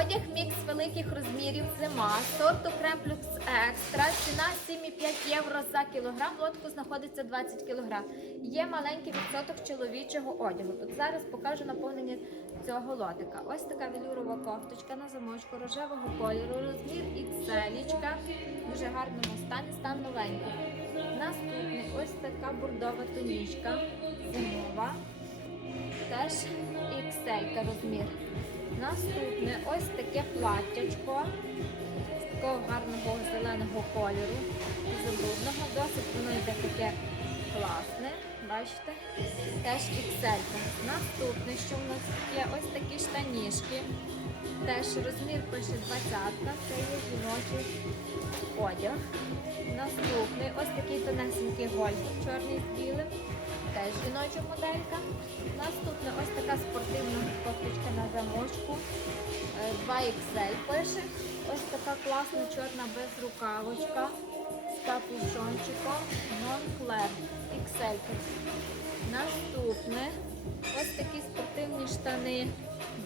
Одяг мікс великих розмірів зима, сорту Кремплюкс Екстра, ціна 7,5 євро за кілограм, лотку знаходиться 20 кілограм. Є маленький відсоток чоловічого одягу. Тут зараз покажу наповнення цього лотика. Ось така велюрова кофточка на замочку рожевого кольору, розмір XL, в дуже гарному стані, стан новенький. Наступний ось така бурдова тонічка, зимова, теж XL розмір. Наступне ось таке платтячко такого гарного зеленого кольору, забрудного. Досить воно йде таке класне. Бачите? Теж XL. Наступне, що в нас є ось такі штанішки. Теж розмір пише 20 це є жіночий одяг. Наступний ось такий тонесенький гольфик, чорний з білим. Теж жіноча моделька. Наступна ось така спортивна кофточка на замочку. Е, 2XL пише. Ось така класна чорна безрукавочка з капюшончиком Non-Flare XL. Наступне ось такі спортивні штани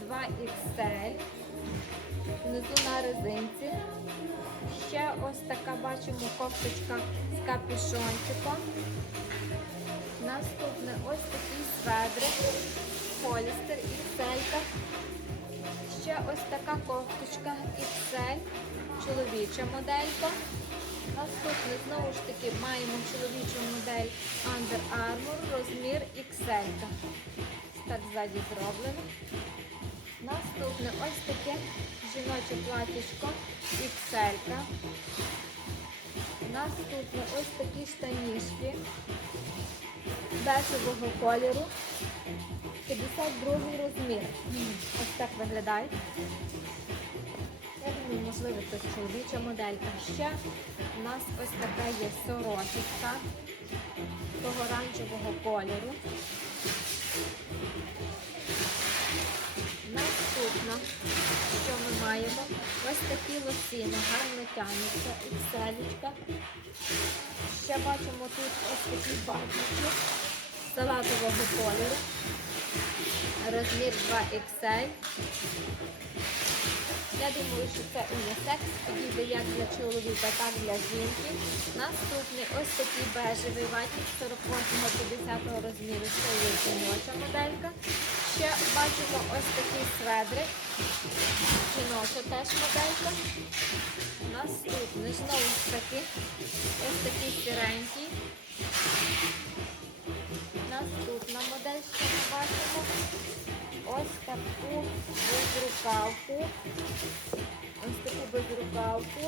2XL. Внизу на резинці. Ще ось така бачимо кофточка з капюшончиком. Наступне ось такий сведрик, Холістер XL. Ще ось така кофточка XL, чоловіча моделька. Наступне знову ж таки маємо чоловічу модель Under Armour, розмір XL. Так ззаді зроблено. Наступне ось таке жіноче платічко XL. Наступне ось такі штанішки бежевого кольору. 52 розмір. Ось так виглядає. Я думаю, можливо, це чоловіча моделька. Ще у нас ось така є сорочечка того оранжевого кольору. Наступна, що ми маємо, ось такі лосіни, гарно тягнуться, ікселічка. Ще бачимо тут ось такі бачки салатового кольору. Розмір 2XL. Я думаю, що це унісекс, підійде як для чоловіка, так і для жінки. Наступний ось такий бежевий ватник 48-50 розміру. Це є жіноча моделька. Ще бачимо ось такий сведрик. Жіноча теж моделька. Наступний знову ж таки ось такий сіренький. Наступна модель, що ми бачимо. Ось таку безрукавку. Ось таку безрукавку.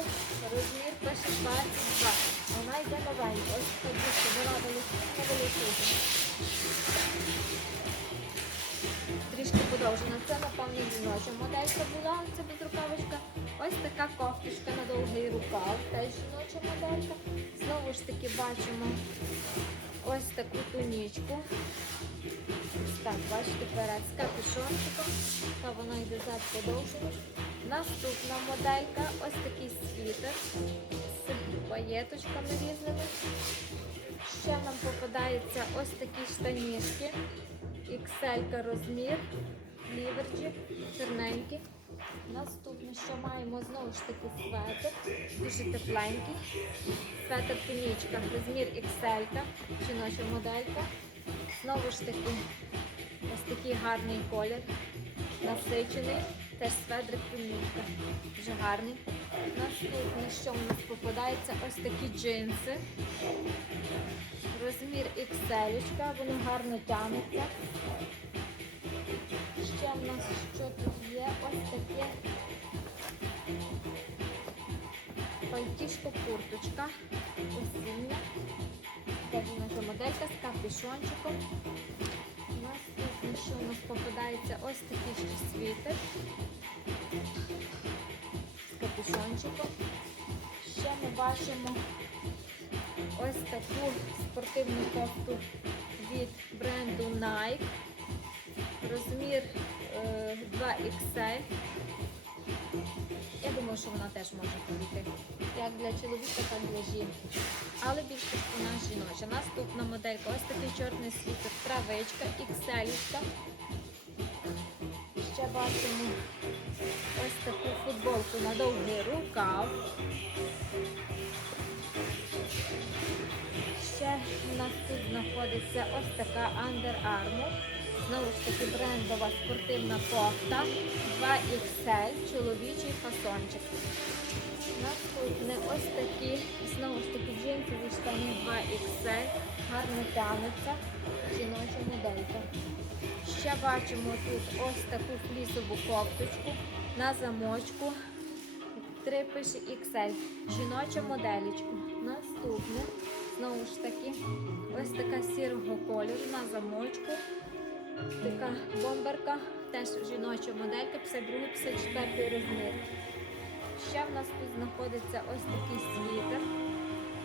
Розмір пише 22. Вона йде новенька. Ось подивіться, вона невеличка. Трішки подовжена. Це, напевно, жіноча моделька була, це безрукавочка. Ось така кофточка на довгий рукав, теж жіноча моделька. Знову ж таки бачимо ось таку тунічку. Так, бачите, перед з капюшончиком, та воно йде зад подовжено. Наступна моделька, ось такий світер з паєточками різними. Ще нам попадаються ось такі штанішки. XL розмір, ліверджі, чорненькі. Наступне, що маємо знову ж таки светр, дуже тепленький. Светр тунічка, розмір XL, жіноча моделька. Знову ж таки, ось такий гарний колір, насичений, теж светрик тунічка, дуже гарний. Наступне, що в нас попадається, ось такі джинси. Розмір XL, вони гарно тягнуться. Ще в нас що тут є? Ось таке пальтішко курточка. Осіння. Теж наша моделька з капюшончиком. Наступне, що у нас попадається ось такий ще світер з капюшончиком. Ще ми бачимо ось таку спортивну кофту від бренду Nike. Розмір е, 2XL. Я думаю, що вона теж може підійти. Як для чоловіка, так і для жінки. Але більше вона жіноча. Наступна моделька. Ось такий чорний світер, травичка, XL. Ще бачимо ось таку типу на довгий рукав. Ще у нас тут знаходиться ось така Under Armour. Знову ж таки брендова спортивна кофта 2XL, чоловічий фасончик. Наступне ось такі, знову ж таки, джинсові штани 2XL, гарно тянуться, жіноча моделька. Ще бачимо тут ось таку флісову кофточку на замочку. 3 пише XL, жіноча моделечка. Наступне, знову ж таки, ось така сірого кольору на замочку. Така бомберка, теж жіноча моделька, 52-54 розмір. Ще в нас тут знаходиться ось такий світер.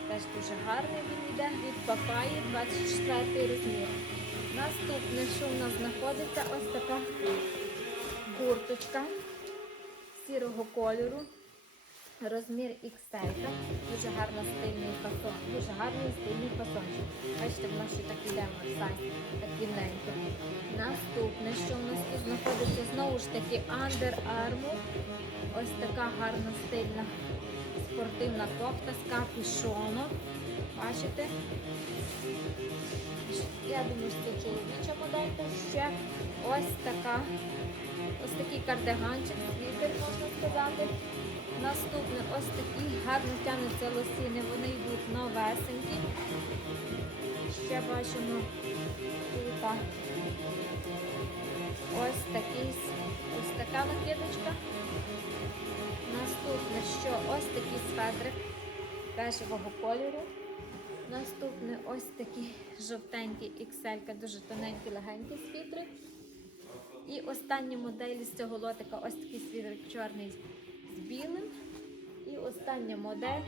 Теж дуже гарний він йде від Папаї, 24 розмір. Наступне, що в нас знаходиться, ось така курточка сірого кольору. Розмір XL. Дуже гарно стильний фасон. Дуже гарний стильний фасончик. Бачите, в нас ще так іде сайт, такий ненький. Наступне, що в нас тут знаходиться, знову ж таки Under Armour. Ось така гарна стильна спортивна кофта з капюшоном. Бачите? Я думаю, що це чоловіча моделька. Ще ось така, ось такий кардиганчик, світер, можна сказати. Наступне ось такі гарно тянуться лосіни, вони йдуть новесенькі. Ще бачимо тут ось такий, ось така накидочка. Наступне, що ось такий светрик бежевого кольору. Наступне ось такий жовтенький XL, дуже тоненький, легенький світрик. І остання модель з цього лотика ось такий світрик чорний з білим. І остання модель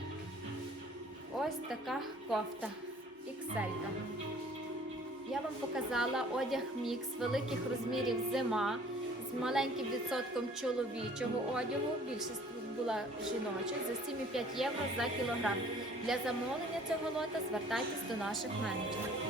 ось така кофта XL. Я вам показала одяг мікс великих розмірів зима з маленьким відсотком чоловічого одягу. Більшість тут була жіноча за 7,5 євро за кілограм. Для замовлення цього лота звертайтесь до наших менеджерів.